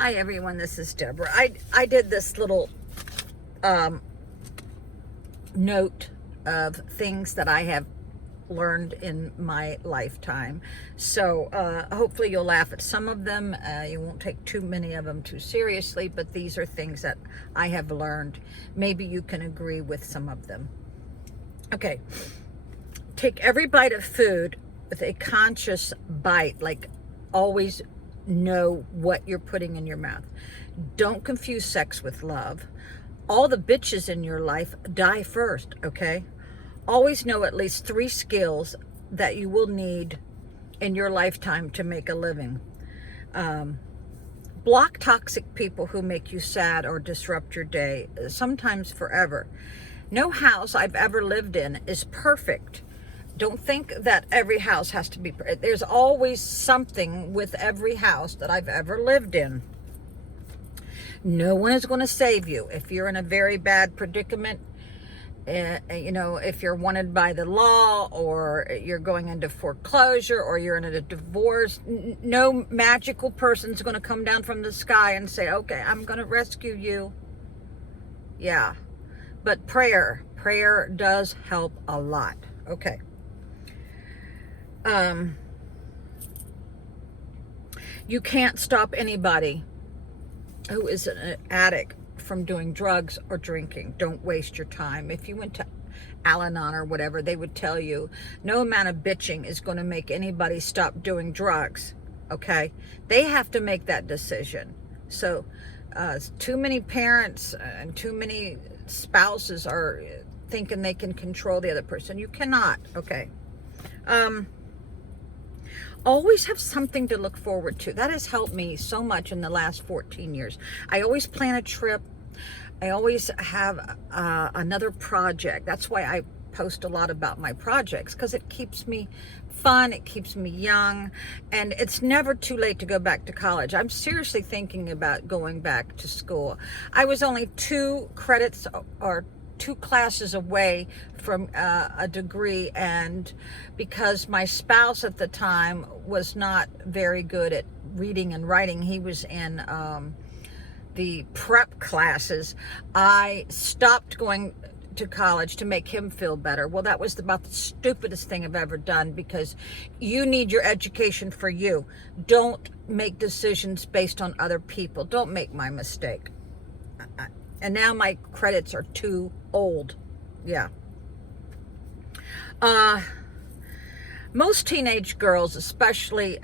Hi everyone, this is Deborah. I did this little note of things that I have learned in my lifetime. So hopefully you'll laugh at some of them. You won't take too many of them too seriously, but these are things that I have learned. Maybe you can agree with some of them. Okay, take every bite of food with a conscious bite, like always know what you're putting in your mouth. Don't confuse sex with love. All the bitches in your life die first, okay? Always know at least 3 skills that you will need in your lifetime to make a living. Block toxic people who make you sad or disrupt your day, sometimes forever. No house I've ever lived in is perfect. Don't think that every house has to be, there's always something with every house that I've ever lived in. No one is going to save you. If you're in a very bad predicament, if you're wanted by the law, or you're going into foreclosure, or you're in a divorce, no magical person's going to come down from the sky and say, okay, I'm going to rescue you. Yeah. But prayer does help a lot. Okay. You can't stop anybody who is an addict from doing drugs or drinking. Don't waste your time. If you went to Al-Anon or whatever, they would tell you no amount of bitching is going to make anybody stop doing drugs. Okay? They have to make that decision. So too many parents and too many spouses are thinking they can control the other person. You cannot. Okay? Always have something to look forward to. That has helped me so much in the last 14 years. I always plan a trip. I always have another project. That's why I post a lot about my projects, because it keeps me fun, it keeps me young, and it's never too late to go back to college. I'm seriously thinking about going back to school. I was only 2 credits or 2 classes away from a degree, and because my spouse at the time was not very good at reading and writing, he was in the prep classes, I stopped going to college to make him feel better. Well, that was about the stupidest thing I've ever done, because you need your education for you. Don't make decisions based on other people. Don't make my mistake. And now my credits are too old. Yeah. Most teenage girls, especially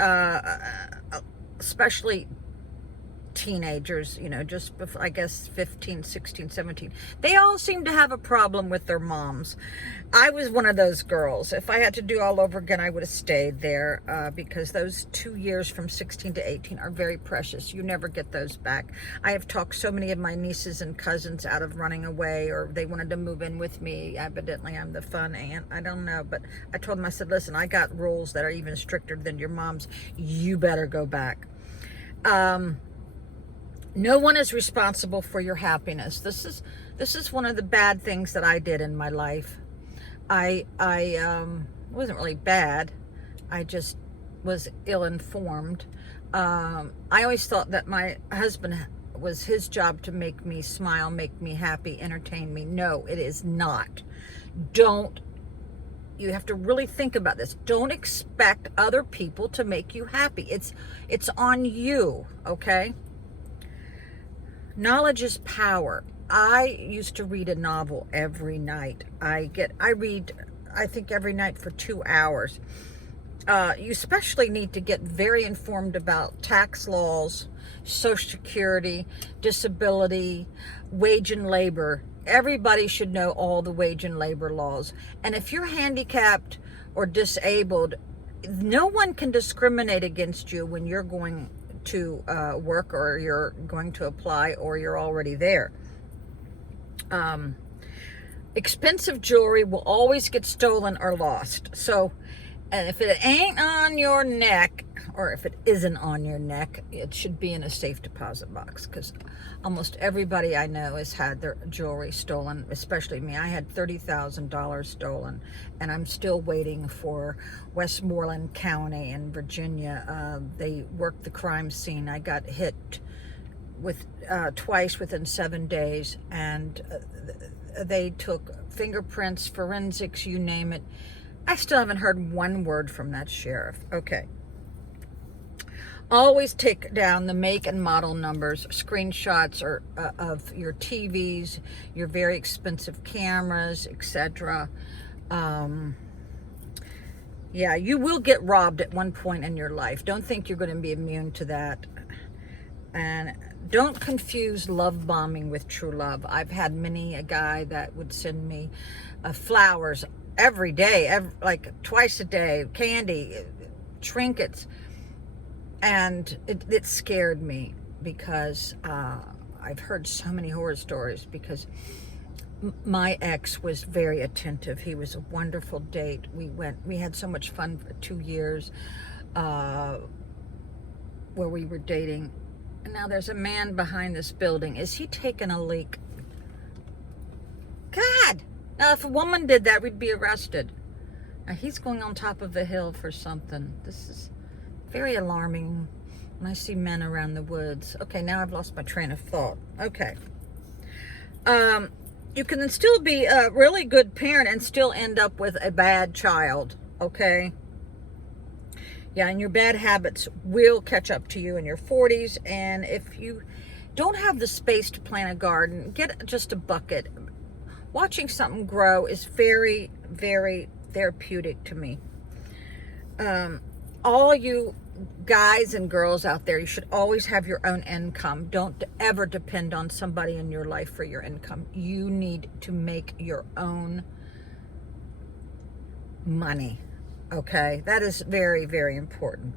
teenagers, just before, I guess 15, 16, 17, they all seem to have a problem with their moms. I was one of those girls. If I had to do all over again, I would have stayed there, because those 2 years from 16 to 18 are very precious. You never get those back. I have talked so many of my nieces and cousins out of running away, or they wanted to move in with me. Evidently, I'm the fun aunt. I don't know, but I told them, I said, listen, I got rules that are even stricter than your mom's. You better go back. No one is responsible for your happiness. This is one of the bad things that I did in my life. I wasn't really bad. I just was ill-informed. I always thought that my husband was his job to make me smile, make me happy, entertain me. No, it is not. You have to really think about this. Don't expect other people to make you happy. It's on you, okay? Knowledge is power. I used to read a novel every night. I read, I think, every night for 2 hours. You especially need to get very informed about tax laws, Social Security, disability, wage and labor. Everybody should know all the wage and labor laws. And if you're handicapped or disabled, no one can discriminate against you when you're going to work, or you're going to apply, or you're already there. Expensive jewelry will always get stolen or lost. So, and if it ain't on your neck, or if it isn't on your neck, it should be in a safe deposit box, because almost everybody I know has had their jewelry stolen, especially me. I had $30,000 stolen, and I'm still waiting for Westmoreland County in Virginia. They worked the crime scene. I got hit with twice within 7 days, and they took fingerprints, forensics, you name it. I still haven't heard one word from that sheriff. Okay. Always take down the make and model numbers, screenshots or of your TVs, your very expensive cameras, etc. Yeah, you will get robbed at one point in your life. Don't think you're going to be immune to that. And don't confuse love bombing with true love. I've had many a guy that would send me flowers every day, like twice a day, candy, trinkets. And it scared me because I've heard so many horror stories, because my ex was very attentive. He was a wonderful date. We had so much fun for 2 years where we were dating. And now there's a man behind this building. Is he taking a leak? God! Now, if a woman did that, we'd be arrested. Now, he's going on top of a hill for something. This is very alarming when I see men around the woods. Okay, now I've lost my train of thought. Okay. You can still be a really good parent and still end up with a bad child. Okay? Yeah, and your bad habits will catch up to you in your 40s. And if you don't have the space to plant a garden, get just a bucket. Watching something grow is very, very therapeutic to me. All you guys and girls out there, you should always have your own income. Don't ever depend on somebody in your life for your income. You need to make your own money. Okay, that is very, very important.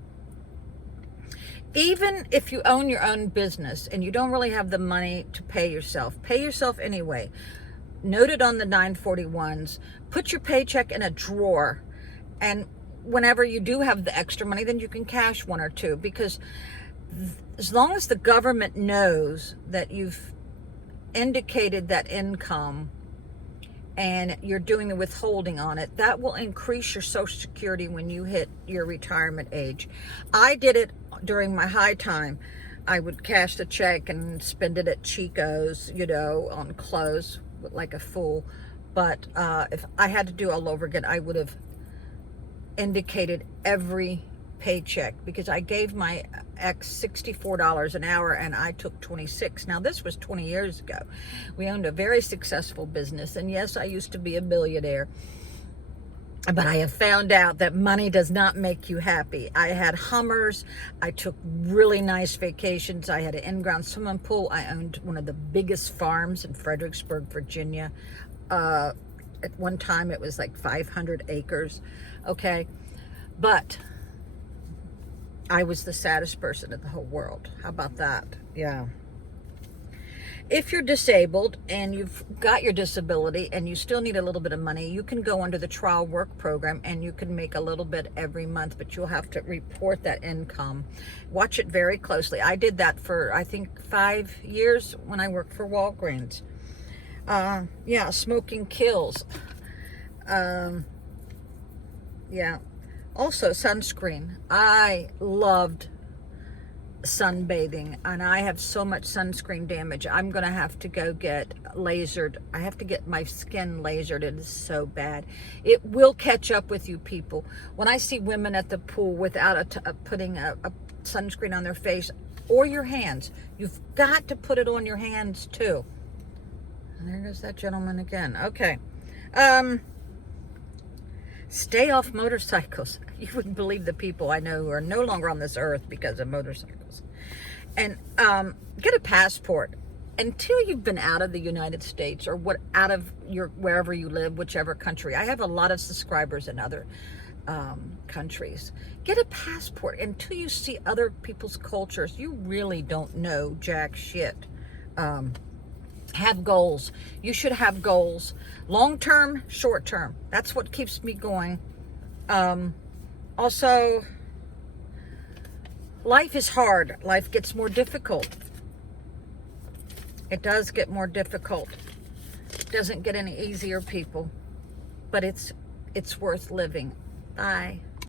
Even if you own your own business and you don't really have the money to pay yourself anyway. Note it on the 941s. Put your paycheck in a drawer, and whenever you do have the extra money, then you can cash one or two, because as long as the government knows that you've indicated that income and you're doing the withholding on it, that will increase your Social Security when you hit your retirement age. I did it during my high time. I would cash the check and spend it at Chico's, on clothes like a fool. But if I had to do all over again, I would have indicated every paycheck, because I gave my ex $64 an hour and I took 26. Now, this was 20 years ago. We owned a very successful business, and yes, I used to be a billionaire, but I have found out that money does not make you happy. I had Hummers. I took really nice vacations. I had an in-ground swimming pool. I owned one of the biggest farms in Fredericksburg, Virginia. At one time, it was like 500 acres. Okay, but I was the saddest person in the whole world. How about that? Yeah. If you're disabled and you've got your disability and you still need a little bit of money, you can go under the trial work program and you can make a little bit every month, but you'll have to report that income. Watch it very closely. I did that for, I think, 5 years when I worked for Walgreens. Yeah, smoking kills. Yeah. Also, sunscreen. I loved sunbathing, and I have so much sunscreen damage. I'm going to have to go get lasered. I have to get my skin lasered. It is so bad. It will catch up with you, people. When I see women at the pool without putting a sunscreen on their face or your hands, you've got to put it on your hands too. And there goes that gentleman again. Okay. Stay off motorcycles. You wouldn't believe the people I know who are no longer on this earth because of motorcycles. And get a passport. Until you've been out of the United States, or out of your wherever you live, whichever country. I have a lot of subscribers in other countries. Get a passport. Until you see other people's cultures, you really don't know jack shit. Have goals. You should have goals. Long term, short term. That's what keeps me going. Also, life is hard. Life gets more difficult. It does get more difficult. It doesn't get any easier, people. But it's worth living. Bye.